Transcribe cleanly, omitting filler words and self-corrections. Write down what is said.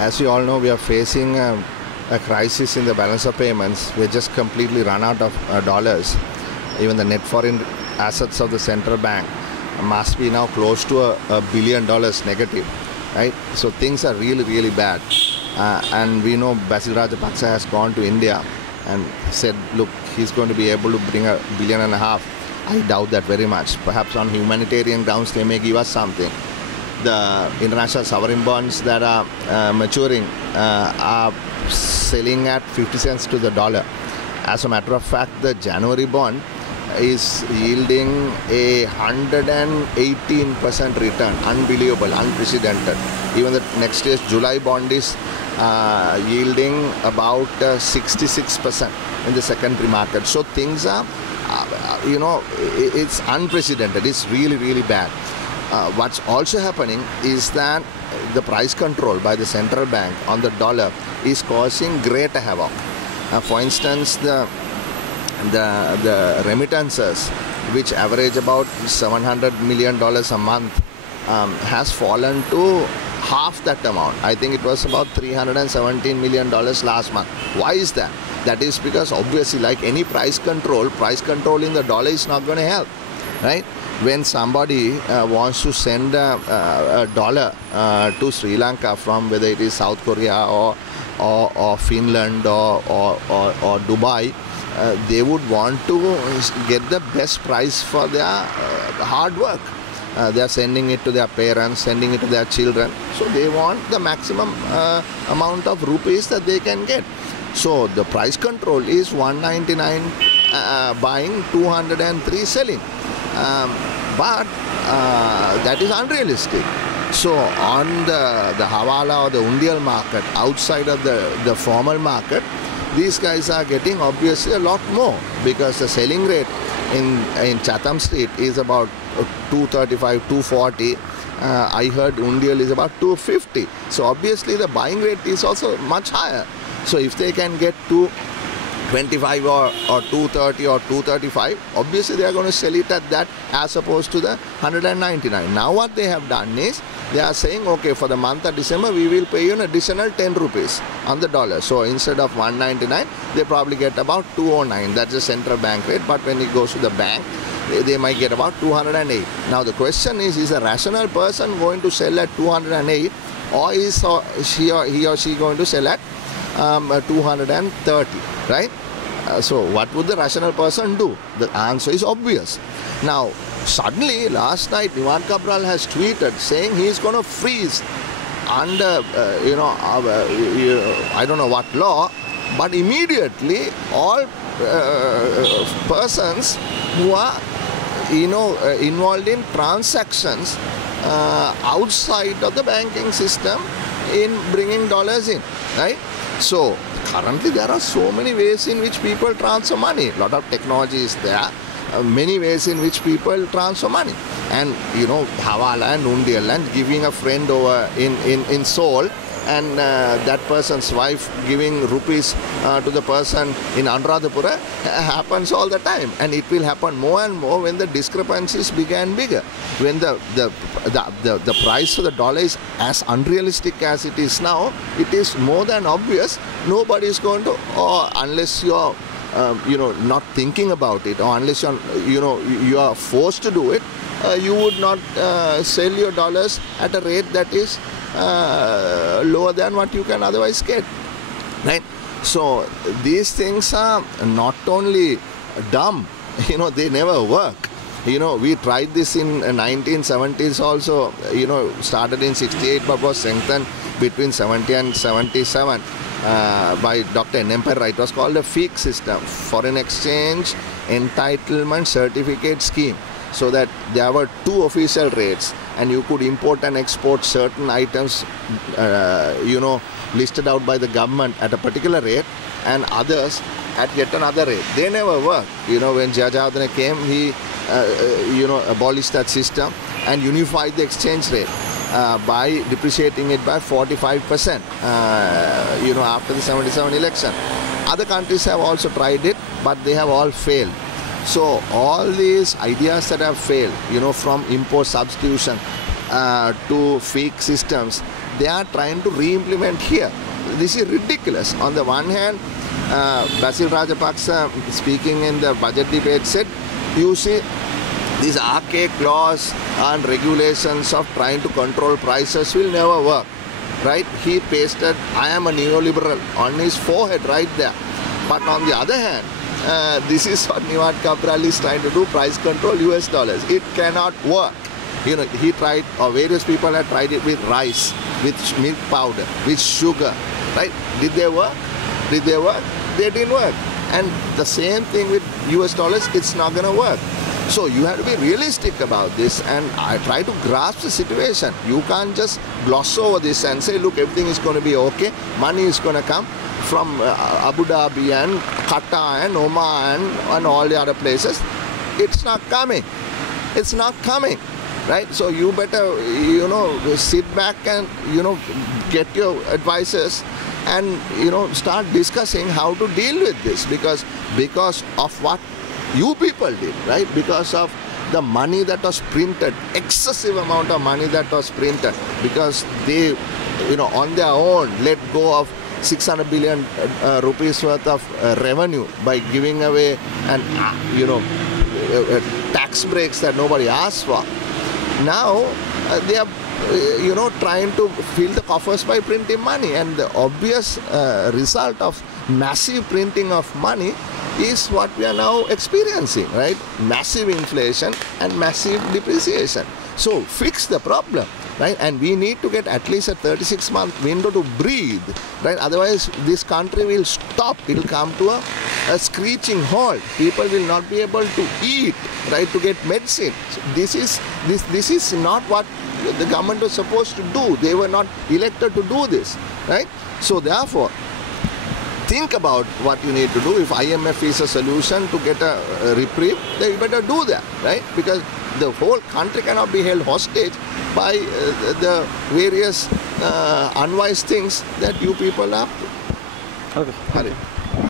as you all know, we are facing a crisis in the balance of payments. We're just completely run out of dollars. Even the net foreign assets of the central bank must be now close to $1 billion negative, right? So things are really, really bad. And we know Basil Rajapaksa has gone to India and said, look, he's going to be able to bring $1.5 billion. I doubt that very much. Perhaps on humanitarian grounds they may give us something. The international sovereign bonds that are maturing are selling at 50 cents to the dollar. As a matter of fact, the January bond is yielding a 118% return. Unbelievable, unprecedented. Even the next year's July bond is yielding about 66% in the secondary market. So things are, it's unprecedented. It's really, really bad. What's also happening is that the price control by the central bank on the dollar is causing greater havoc. For instance, the remittances, which average about $700 million a month, has fallen to half that amount. I think it was about $317 million last month. Why is that? That is because obviously, like any price control in the dollar is not going to help, right? When somebody wants to send a dollar to Sri Lanka from whether it is South Korea or Finland or Dubai, they would want to get the best price for their hard work. They are sending it to their parents, sending it to their children. So they want the maximum amount of rupees that they can get. So the price control is 199 buying, 203 selling. But that is unrealistic. So on the Hawala or the Undial market, outside of the formal market, these guys are getting obviously a lot more, because the selling rate in Chatham Street is about 235, 240. I heard Undial is about 250. So obviously the buying rate is also much higher. So if they can get to 25 or 230 or 235, obviously they are going to sell it at that as opposed to the 199. Now what they have done is, they are saying, okay, for the month of December we will pay you an additional 10 rupees on the dollar. So instead of 199, they probably get about 209. That's the central bank rate. But when it goes to the bank, they might get about 208. Now the question is a rational person going to sell at 208, or is he or she going to sell at 230, right? So what would the rational person do? The answer is obvious. Now suddenly last night Nivan Cabral has tweeted saying he is going to freeze under I don't know what law, but immediately all persons who are involved in transactions outside of the banking system in bringing dollars in, right? So currently there are so many ways in which people transfer money. A lot of technology is there. Many ways in which people transfer money. And Hawala and Undial and giving a friend over in Seoul, and that person's wife giving rupees to the person in Anuradhapura happens all the time, and it will happen more and more when the discrepancies become bigger. When the price of the dollar is as unrealistic as it is now, it is more than obvious nobody is going to, or unless you are not thinking about it, or unless you are forced to do it, you would not sell your dollars at a rate that is lower than what you can otherwise get, right? So these things are not only dumb, they never work. We tried this in 1970s also, started in 68 but was strengthened between 70 and 77 by Dr. N.M. Perera. It was called a FEAC system, Foreign Exchange Entitlement Certificate Scheme, so that there were two official rates and you could import and export certain items listed out by the government at a particular rate and others at yet another rate. They never worked. When Jayajardhana came, he abolished that system and unified the exchange rate by depreciating it by 45% after the 77 election. Other countries have also tried it, but they have all failed. So all these ideas that have failed, from import substitution to fake systems, they are trying to re-implement here. This is ridiculous. On the one hand, Basil Rajapaksa, speaking in the budget debate, said, you see, these archaic laws and regulations of trying to control prices will never work. Right? He pasted, I am a neoliberal, on his forehead right there. But on the other hand, this is what Nimad Kapral is trying to do, price control US dollars. It cannot work. You know, he tried, or various people have tried it with rice, with milk powder, with sugar. Right? Did they work? Did they work? They didn't work. And the same thing with US dollars, it's not going to work. So you have to be realistic about this, and I try to grasp the situation. You can't just gloss over this and say, look, everything is going to be okay. Money is going to come from Abu Dhabi and Qatar and Oman and all the other places. It's not coming. It's not coming. Right? So you better, you know, sit back and, you know, get your advisors and, you know, start discussing how to deal with this, because of what you people did, right? Because of the money that was printed, excessive amount of money that was printed, because they, you know, on their own let go of 600 billion rupees worth of revenue by giving away and, you know, tax breaks that nobody asked for. Now they are, you know, trying to fill the coffers by printing money, and the obvious result of massive printing of money is what we are now experiencing, right? Massive inflation and massive depreciation. So fix the problem, right? And we need to get at least a 36-month window to breathe, right? Otherwise, this country will stop. It will come to a screeching halt. People will not be able to eat, right? To get medicine. So this is not what the government was supposed to do. They were not elected to do this, right? So therefore, think about what you need to do. If IMF is a solution to get a reprieve, then you better do that, right? Because the whole country cannot be held hostage by the various unwise things that you people are up to. Okay.